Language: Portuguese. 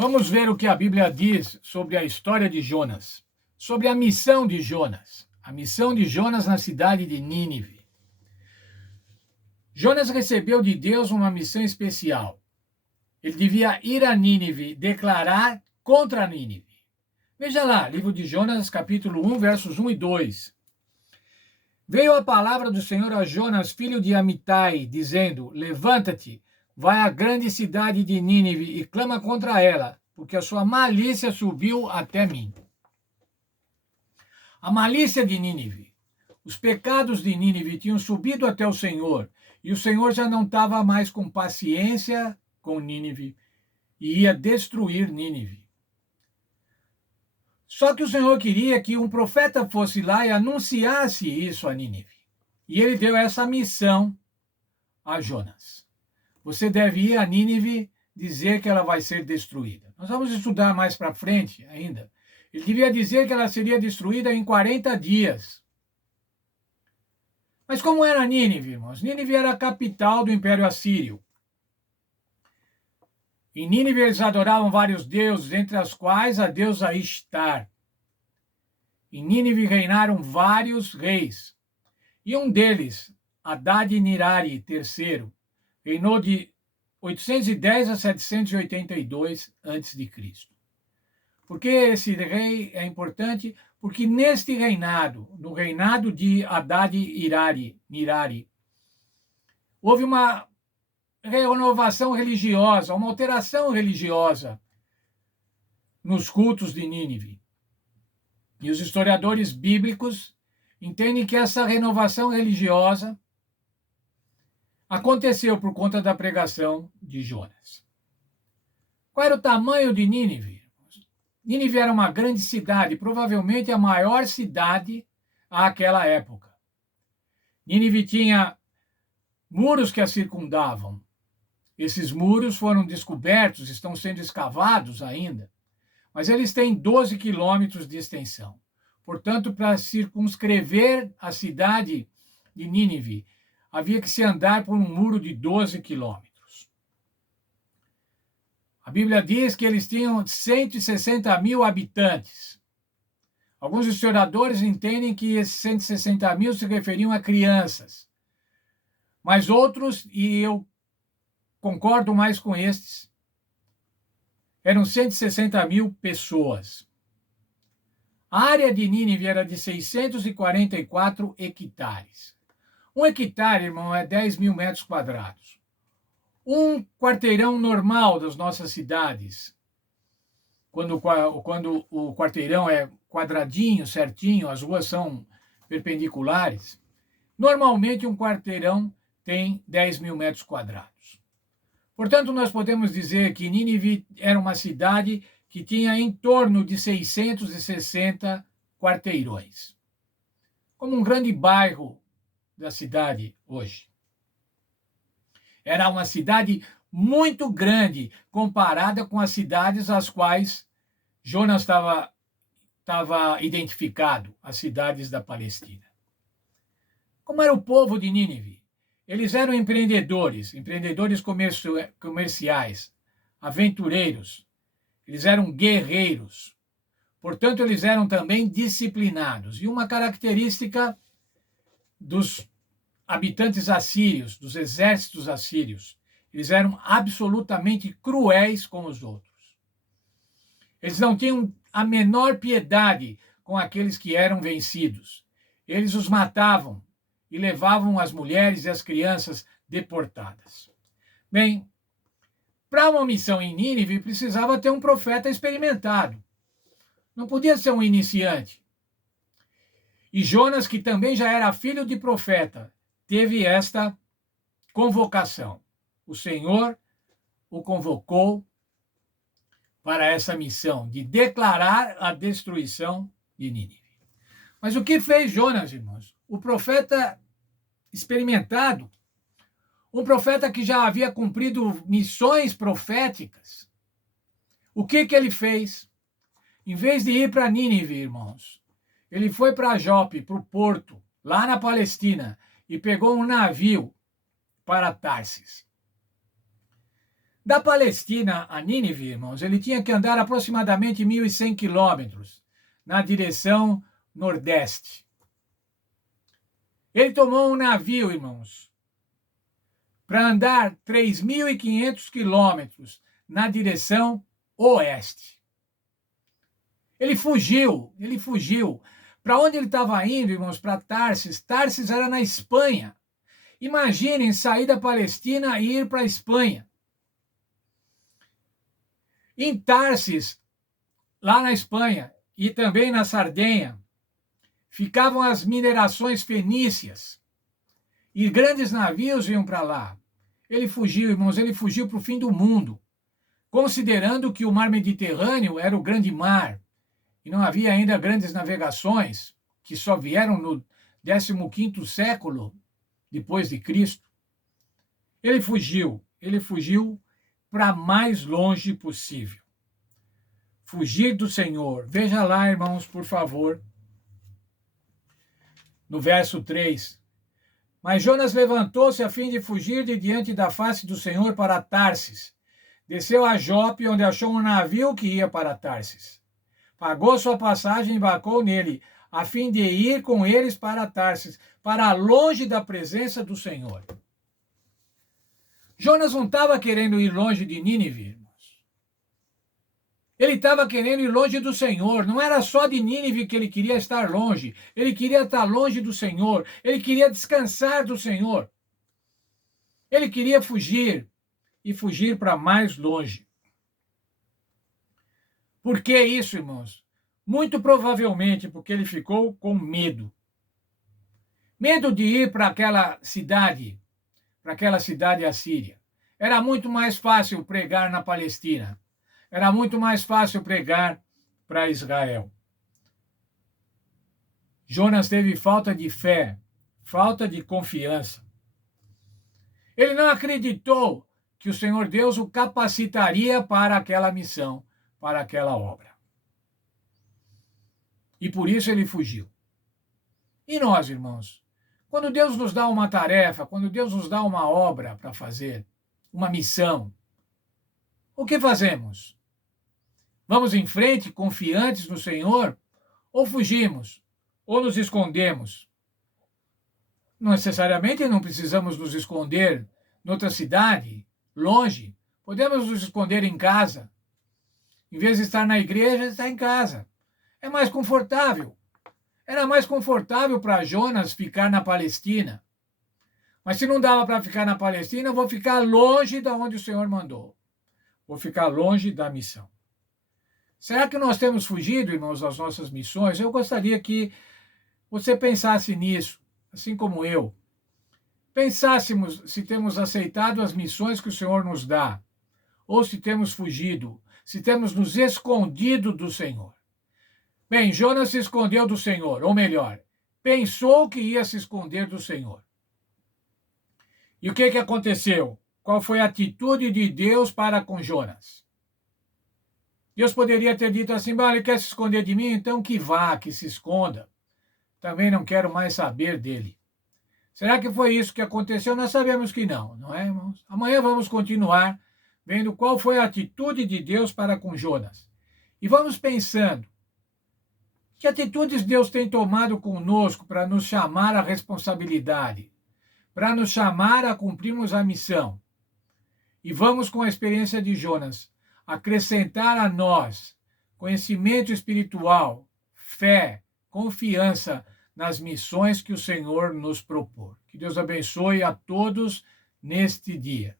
Vamos ver o que a Bíblia diz sobre a história de Jonas, sobre a missão de Jonas, a missão de Jonas na cidade de Nínive. Jonas recebeu de Deus uma missão especial. Ele devia ir a Nínive, declarar contra Nínive. Veja lá, livro de Jonas, capítulo 1, versos 1 e 2. Veio a palavra do Senhor a Jonas, filho de Amitai, dizendo: Levanta-te, vai à grande cidade de Nínive e clama contra ela, porque a sua malícia subiu até mim. A malícia de Nínive. Os pecados de Nínive tinham subido até o Senhor, e o Senhor já não estava mais com paciência com Nínive e ia destruir Nínive. Só que o Senhor queria que um profeta fosse lá e anunciasse isso a Nínive. E ele deu essa missão a Jonas. Você deve ir a Nínive dizer que ela vai ser destruída. Nós vamos estudar mais para frente ainda. Ele devia dizer que ela seria destruída em 40 dias. Mas como era Nínive, irmãos? Nínive era a capital do Império Assírio. Em Nínive eles adoravam vários deuses, entre as quais a deusa Ishtar. Em Nínive reinaram vários reis. E um deles, Hadad-Nirari III, reinou de 810 a 782 a.C. Por que esse rei é importante? Porque neste reinado, no reinado de Hadad-Nirari, houve uma renovação religiosa, uma alteração religiosa nos cultos de Nínive. E os historiadores bíblicos entendem que essa renovação religiosa aconteceu por conta da pregação de Jonas. Qual era o tamanho de Nínive? Nínive era uma grande cidade, provavelmente a maior cidade àquela época. Nínive tinha muros que a circundavam. Esses muros foram descobertos, estão sendo escavados ainda, mas eles têm 12 quilômetros de extensão. Portanto, para circunscrever a cidade de Nínive, havia que se andar por um muro de 12 quilômetros. A Bíblia diz que eles tinham 160 mil habitantes. Alguns historiadores entendem que esses 160 mil se referiam a crianças. Mas outros, e eu concordo mais com estes, eram 160 mil pessoas. A área de Nínive era de 644 hectares. Um hectare, irmão, é 10 mil metros quadrados. Um quarteirão normal das nossas cidades, quando o quarteirão é quadradinho, certinho, as ruas são perpendiculares, normalmente um quarteirão tem 10 mil metros quadrados. Portanto, nós podemos dizer que Nínive era uma cidade que tinha em torno de 660 quarteirões, como um grande bairro da cidade hoje. Era uma cidade muito grande comparada com as cidades às quais Jonas estava identificado, as cidades da Palestina. Como era o povo de Nínive? Eles eram empreendedores comerciais, aventureiros. Eles eram guerreiros. Portanto, eles eram também disciplinados. E uma característica dos habitantes assírios, dos exércitos assírios, eles eram absolutamente cruéis com os outros. Eles não tinham a menor piedade com aqueles que eram vencidos. Eles os matavam e levavam as mulheres e as crianças deportadas. Bem, para uma missão em Nínive, precisava ter um profeta experimentado. Não podia ser um iniciante. E Jonas, que também já era filho de profeta, teve esta convocação. O Senhor o convocou para essa missão de declarar a destruição de Nínive. Mas o que fez Jonas, irmãos? O profeta experimentado, um profeta que já havia cumprido missões proféticas, o que ele fez? Em vez de ir para Nínive, irmãos, ele foi para Jope, para o porto, lá na Palestina, e pegou um navio para Tarsis. Da Palestina a Nínive, irmãos, ele tinha que andar aproximadamente 1.100 quilômetros na direção nordeste. Ele tomou um navio, irmãos, para andar 3.500 quilômetros na direção oeste. Ele fugiu. Para onde ele estava indo, irmãos? Para Tarsis. Tarsis era na Espanha. Imaginem sair da Palestina e ir para a Espanha. Em Tarsis, lá na Espanha e também na Sardenha, ficavam as minerações fenícias. E grandes navios iam para lá. Ele fugiu, irmãos, ele fugiu para o fim do mundo, considerando que o mar Mediterrâneo era o grande mar, e não havia ainda grandes navegações, que só vieram no 15º século depois de Cristo. Ele fugiu para mais longe possível. Fugir do Senhor. Veja lá, irmãos, por favor, no verso 3. Mas Jonas levantou-se a fim de fugir de diante da face do Senhor para Tarsis. Desceu a Jope, onde achou um navio que ia para Tarsis. Pagou sua passagem e embarcou nele, a fim de ir com eles para Tarsis, para longe da presença do Senhor. Jonas não estava querendo ir longe de Nínive, irmãos. Ele estava querendo ir longe do Senhor. Não era só de Nínive que ele queria estar longe. Ele queria estar longe do Senhor. Ele queria descansar do Senhor. Ele queria fugir e fugir para mais longe. Por que isso, irmãos? Muito provavelmente porque ele ficou com medo. Medo de ir para aquela cidade assíria. Era muito mais fácil pregar na Palestina. Era muito mais fácil pregar para Israel. Jonas teve falta de fé, falta de confiança. Ele não acreditou que o Senhor Deus o capacitaria para aquela missão, para aquela obra. E por isso ele fugiu. E nós, irmãos, quando Deus nos dá uma tarefa, quando Deus nos dá uma obra para fazer, uma missão, o que fazemos? Vamos em frente, confiantes no Senhor, ou fugimos, ou nos escondemos? Não necessariamente não precisamos nos esconder em outra cidade, longe. Podemos nos esconder em casa. Em vez de estar na igreja, estar em casa. É mais confortável. Era mais confortável para Jonas ficar na Palestina. Mas se não dava para ficar na Palestina, eu vou ficar longe de onde o Senhor mandou. Vou ficar longe da missão. Será que nós temos fugido, irmãos, das nossas missões? Eu gostaria que você pensasse nisso, assim como eu. Pensássemos se temos aceitado as missões que o Senhor nos dá, ou se temos fugido, se temos nos escondido do Senhor. Bem, Jonas se escondeu do Senhor, ou melhor, pensou que ia se esconder do Senhor. E o que aconteceu? Qual foi a atitude de Deus para com Jonas? Deus poderia ter dito assim: ele quer se esconder de mim, então que vá, que se esconda. Também não quero mais saber dele. Será que foi isso que aconteceu? Nós sabemos que não, não é, irmãos? Amanhã vamos continuar vendo qual foi a atitude de Deus para com Jonas. E vamos pensando, que atitudes Deus tem tomado conosco para nos chamar à responsabilidade, para nos chamar a cumprirmos a missão. E vamos, com a experiência de Jonas, acrescentar a nós conhecimento espiritual, fé, confiança nas missões que o Senhor nos propôs. Que Deus abençoe a todos neste dia.